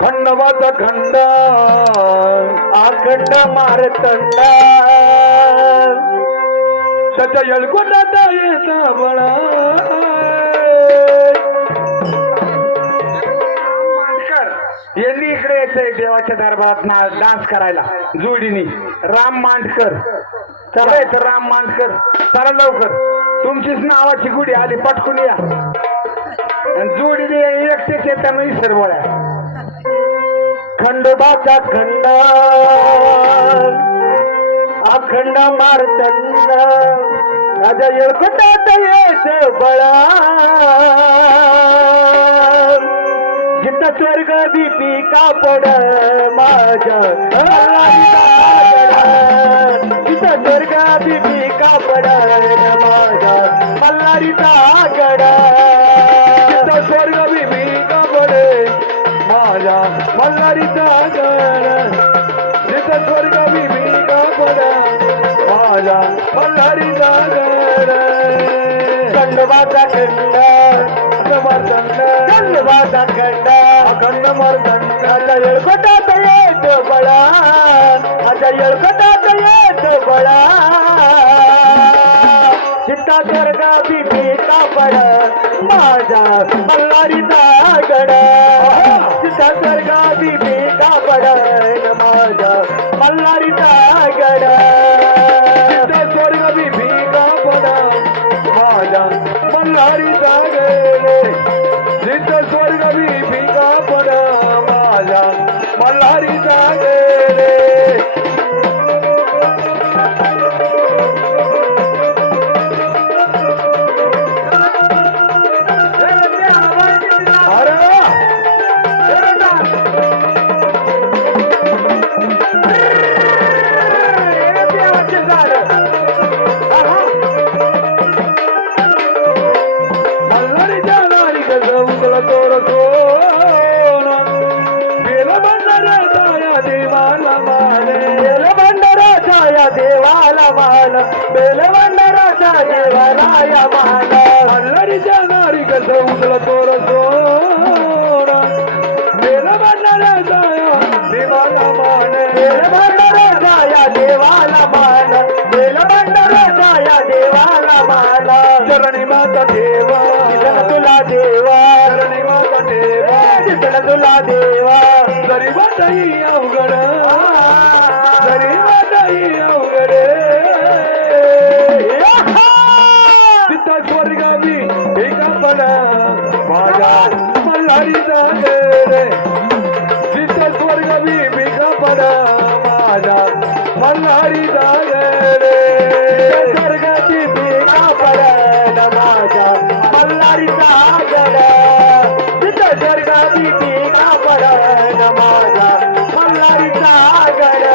खंडवाचा खंड आखंड मारतंड त्याच्या येळकोटात येत बळा यांनी इकडे यायचंय देवाच्या दरबारात डान्स करायला जोडीनी राम मांडकर चला येतं राम मांडकर चला लवकर तुमचीच नावाची गुढी आली पटकून या जोडीने एकटेच येताना विसरवळ्या खंडोबाचा खंड अखंड मारतंड राजा येळकोटात येत बळा जिथं स्वर्ग दीपी कापड माझ्या जिथं स्वर्ग दीपी कापड माझ्या मल्हारीचा गड जिथं स्वर्ग दीपी कापड माझ्या मल्हारीचा गड जिथं स्वर्ग दीपी कापड माझ्या मल्हारीचा गड खंडोबाचा खंड खंडोबाचा खंड अखंड मर्दंड माझ्या येळकोटात येत बळा माझ्या येळकोटात येत बळा चित्ता स्वर्ग बिबी कापड माझ्या मल्हारीचा गड चित्ता स्वर्ग बिबी कापड माझ्या मल्हारीचा गड चित्ता स्वर्ग बिबी कापड माझ्या मल्हारीचा गड जिथं स्वर्ग बिबी कापड माझ्या मल्हारीचा गड देवाला मान बेलवंडराचा देवालाया मान मल्हारीच्या नारी कसं उचल तोर सोना बेलवंडराचा देवाला मान बेलवंडराचा देवाला मान बेलवंडराचा देवाला मान चरणी माता देवा दिसन तुला देवा चरणी माता देवा दिसन तुला देवा गरीबातही अवघड गरीबातही अवघड तिथं स्वर्ग बी एका पडा माझ्या मल्हारीचा गड तिथं स्वर्ग बी एका पडा माझ्या मल्हारीचा गड स्वर्गाची बेका पडा माझ्या मल्हारीचा गड तिथं स्वर्गाची बेका पडा माझ्या मल्हारीचा गड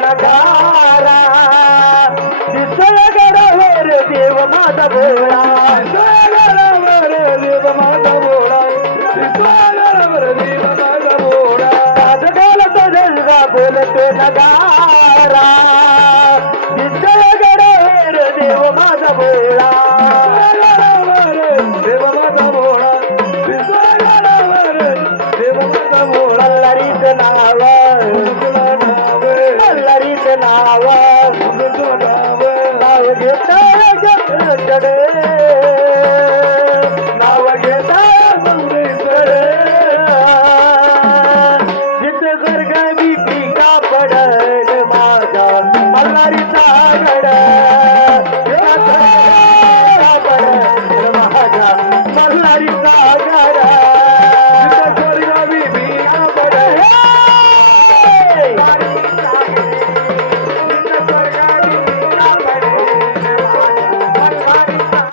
नगारा दिसळ गडावर देव माझा भोळा गडावर देव माझा भोळा गडावर देव माझा भोळा ताज घालतो जलगा बोलतो नगारा दिसळ गडावर देव माझा भोळा गडावर देव माझा भोळा दिसळ गडावर देव माझा भोळा मल्हारीचं नाव